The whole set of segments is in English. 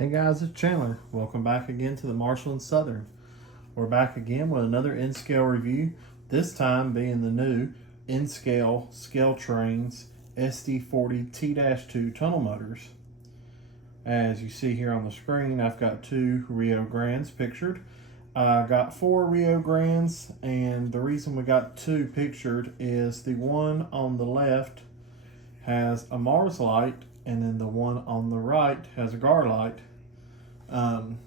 Hey guys, it's Chandler. Welcome back again to the Marshall and Southern. We're back again with another N-Scale review, this time being the new N-Scale ScaleTrains SD40T-2 tunnel motors. As you see here on the screen, I've got two RioGrandes pictured. I got four RioGrandes, and the reason we got two pictured is the one on the left has a Mars light, and then the one on the right has a GAR light. I'm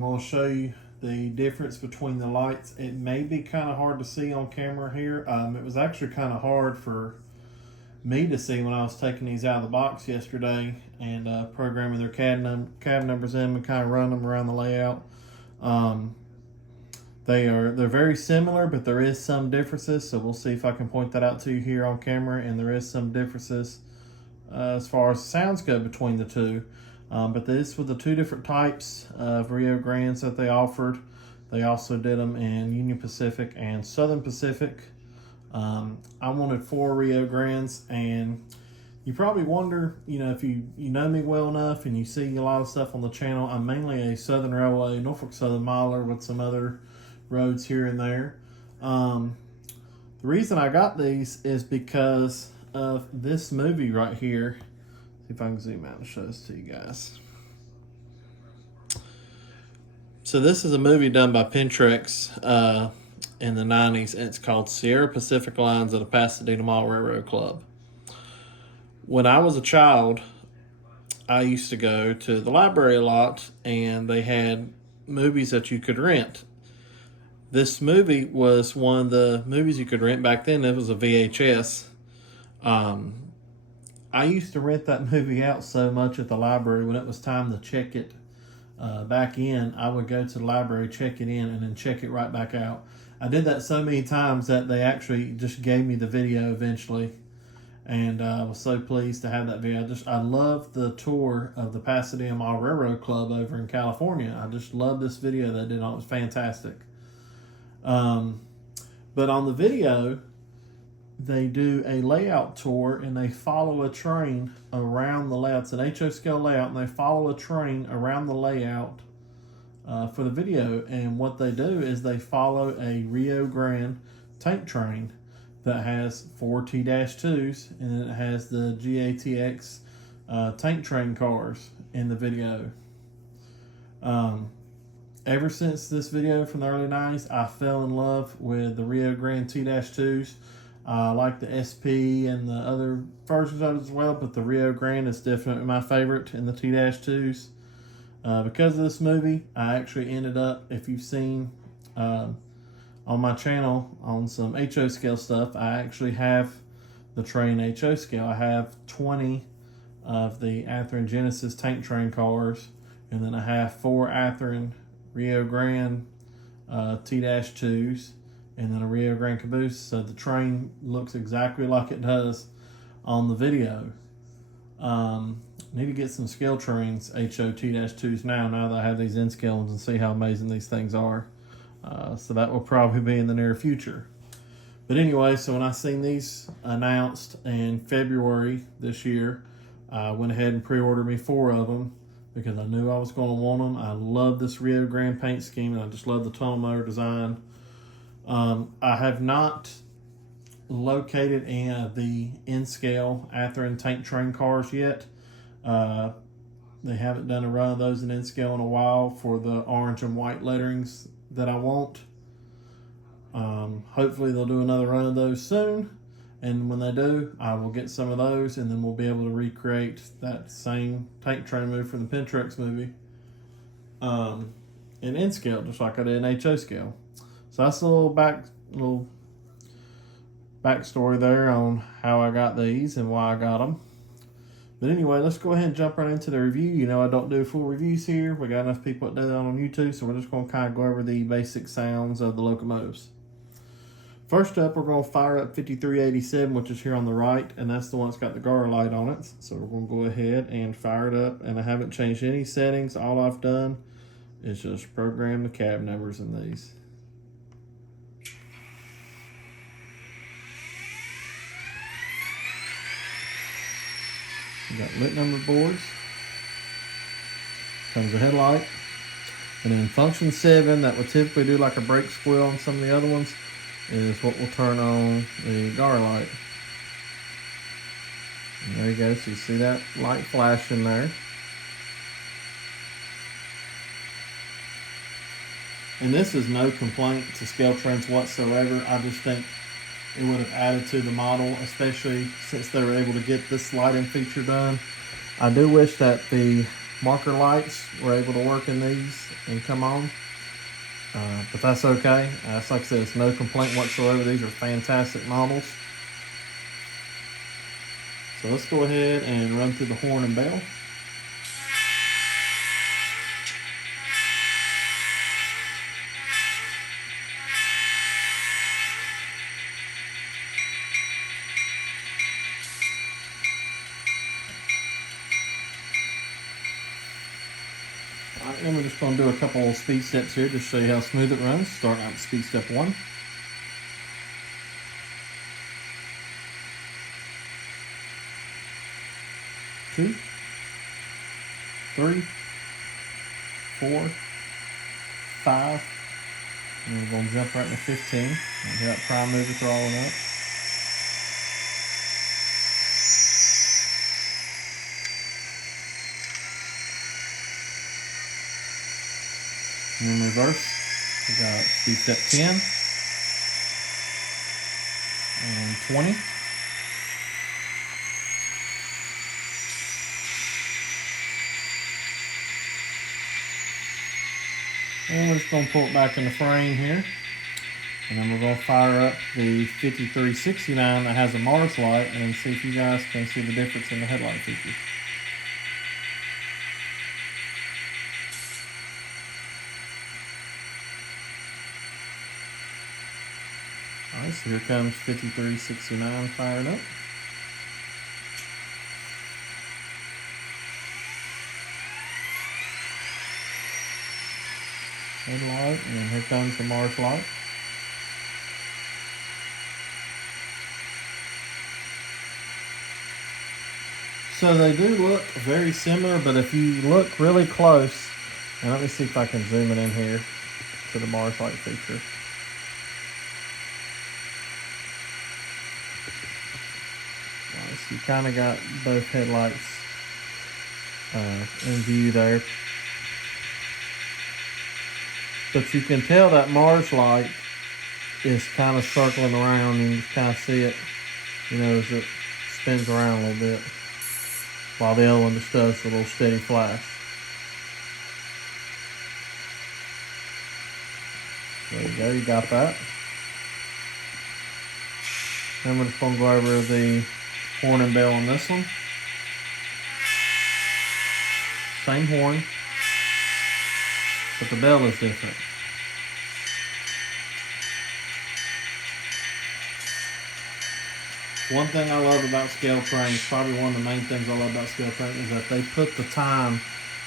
going to show you the difference between the lights. It may be kind of hard to see on camera here. It was actually kind of hard for me to see when I was taking these out of the box yesterday and programming their cab numbers in and kind of run them around the layout. They're very similar, but there is some differences, so we'll see if I can point that out to you here on camera. And there is some differences as far as sounds go between the two. But this was the two different types of RioGrandes that they offered. They also did them in Union Pacific and Southern Pacific. I wanted four RioGrandes, and you probably wonder, if you know me well enough and you see a lot of stuff on the channel, I'm mainly a Southern Railway, Norfolk Southern miler with some other roads here and there. The reason I got these is because of this movie right here. See if I can zoom out and show this to you guys. So this is a movie done by Pentrex in the 90s, and it's called Sierra Pacific Lines of the Pasadena Mall Railroad Club. When I was a child, I used to go to the library a lot, and they had movies that you could rent. This movie was one of the movies you could rent back then. It was a VHS. I used to rent that movie out so much at the library. When it was time to check it back in, I would go to the library, check it in, and then check it right back out. I did that so many times that they actually just gave me the video eventually, and I was so pleased to have that video. I love the tour of the Pasadena Mall Railroad Club over in California. I just love this video they did on it. It was fantastic. But on the video, they do a layout tour, and they follow a train around the layout. It's an HO scale layout, and they follow a train around the layout for the video. And what they do is they follow a RioGrande tank train that has four T-2s, and it has the GATX tank train cars in the video. Ever since this video from the early 90s, I fell in love with the RioGrande T-2s. I like the SP and the other versions of it as well, but the RioGrande is definitely my favorite in the T-2s. Because of this movie, I actually ended up, if you've seen on my channel on some HO scale stuff, I actually have the train HO scale. I have 20 of the Athearn Genesis tank train cars, and then I have four Athearn RioGrande T-2s, and then a RioGrande caboose. So the train looks exactly like it does on the video. Need to get some ScaleTrains HO T-2s now that I have these N-scale ones, and see how amazing these things are. So that will probably be in the near future. But anyway, so when I seen these announced in February this year, I went ahead and pre-ordered me four of them because I knew I was going to want them. I love this RioGrande paint scheme, and I just love the tunnel motor design. I have not located any of the N-scale Athearn tank train cars yet. They haven't done a run of those in N-scale in a while for the orange and white letterings that I want. Hopefully they'll do another run of those soon, and when they do, I will get some of those, and then we'll be able to recreate that same tank train move from the Pentrex movie in N-scale, just like I did in HO scale. So that's a little backstory there on how I got these and why I got them. But anyway, let's go ahead and jump right into the review. I don't do full reviews here. We got enough people that do that on YouTube, so we're just going to kind of go over the basic sounds of the locomotives. First up, we're going to fire up 5387, which is here on the right, and that's the one that's got the GAR light on it. So we're going to go ahead and fire it up, and I haven't changed any settings. All I've done is just program the cab numbers in these. We got lit number boards. comes the headlight. And then function 7, that would typically do like a brake squeal on some of the other ones, is what will turn on the guard light. And there you go, so you see that light flashing there. And this is no complaint to ScaleTrains whatsoever. I just think it would have added to the model, especially since they were able to get this lighting feature done. I do wish that the marker lights were able to work in these and come on, but that's okay. It's like I said, it's no complaint whatsoever. These are fantastic models. So let's go ahead and run through the horn and bell. Alright, then we're just going to do a couple of speed steps here to show you how smooth it runs. Starting out with speed step 1. Two, 3, 4, 5, and we're going to jump right into 15. And hear that prime mover throttling up. And in reverse, we got speed step 10 and 20. And we're just going to pull it back in the frame here. And then we're going to fire up the 5369 that has a Mars light and see if you guys can see the difference in the headlight feature. Alright, so here comes 5369 fired up. Headlight, and then here comes the Mars light. So they do look very similar, but if you look really close, and let me see if I can zoom it in here to the Mars light feature. Right, so you kind of got both headlights in view there. But you can tell that Mars light is kind of circling around, and you kind of see it, you know, as it spins around a little bit, while the other one just does a little steady flash. There you go, you got that. Then we're just going to go over the horn and bell on this one. Same horn, but the bell is different. One thing I love about ScaleTrains, probably one of the main things I love about ScaleTrains, is that they put the time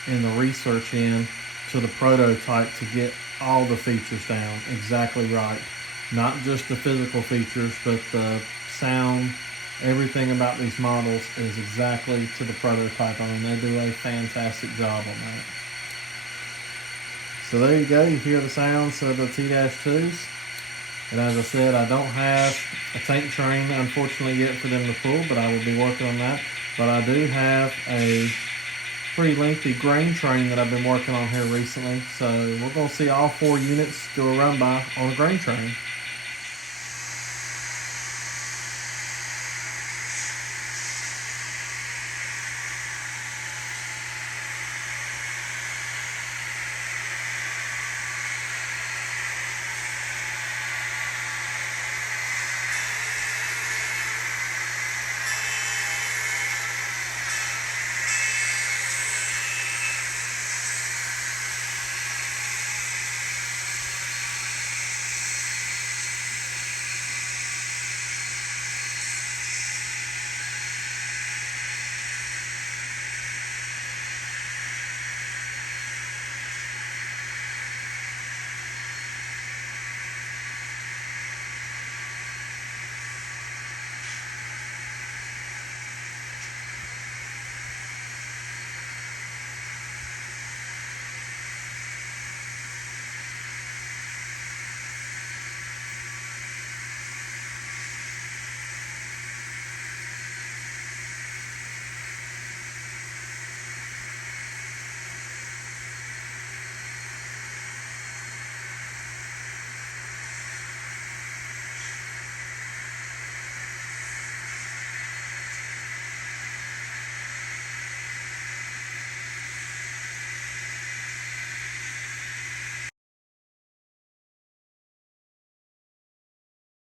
and the research in to the prototype to get all the features down exactly right. Not just the physical features, but the sound, everything about these models is exactly to the prototype. I mean, they do a fantastic job on that. So there you go, you hear the sounds of the T-2s. And as I said, I don't have a tank train, unfortunately, yet for them to pull, but I will be working on that. But I do have a pretty lengthy grain train that I've been working on here recently. So we're going to see all 4 units do a run by on a grain train.